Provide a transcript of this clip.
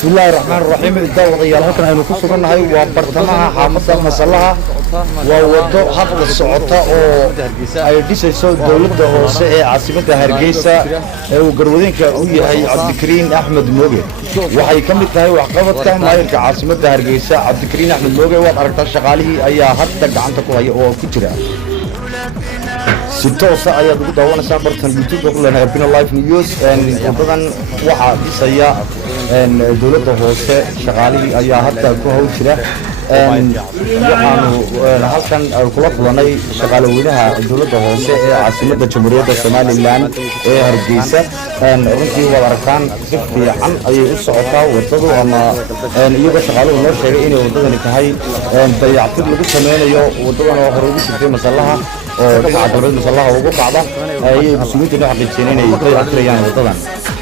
بسم الله الرحمن الرحيم الدولة يا halkan aynu ku sugannahay waa bartamaha xaafadda Masallaha waa wado hadda socota oo ay dhisayso dawladda hoose ee caasimadda Hargeysa ee uu garwadeenka u yahay Cabdikariin Axmed Mooge waxay ka mid tahay waxqabadka maayirka caasimadda Hargeysa Cabdikariin Axmed Mooge waad aragtaa shaqaalihii ayaa hadda gacanta ku haya oo ku jira si toos ah ayaad ugu daawanaysaa bartan YouTube ku leenahay Bino Live News wadadan waxa dhisaya dawladda hoose shaqaalihii ayaa hadda ku hawl jira waxaanu halkan kula kulanay shaqaalaweynaha dawladda hoose ee caasimadda Jamhuuriyadda Soomaaliland ee Hargeysa runtii waad aragtaan si fiican ayay u socotaa wadadu ama iyagoo shaqaaluhu noo sheegay inay wadadani tahay dayactir lagu sameynayo wadadan oo hore ugu jirtay Masallaha oo dhinaca dawladda Masallaha ugu kacda ayay muslimiintu xaqiijinayeen inay dayactirayaan wadadan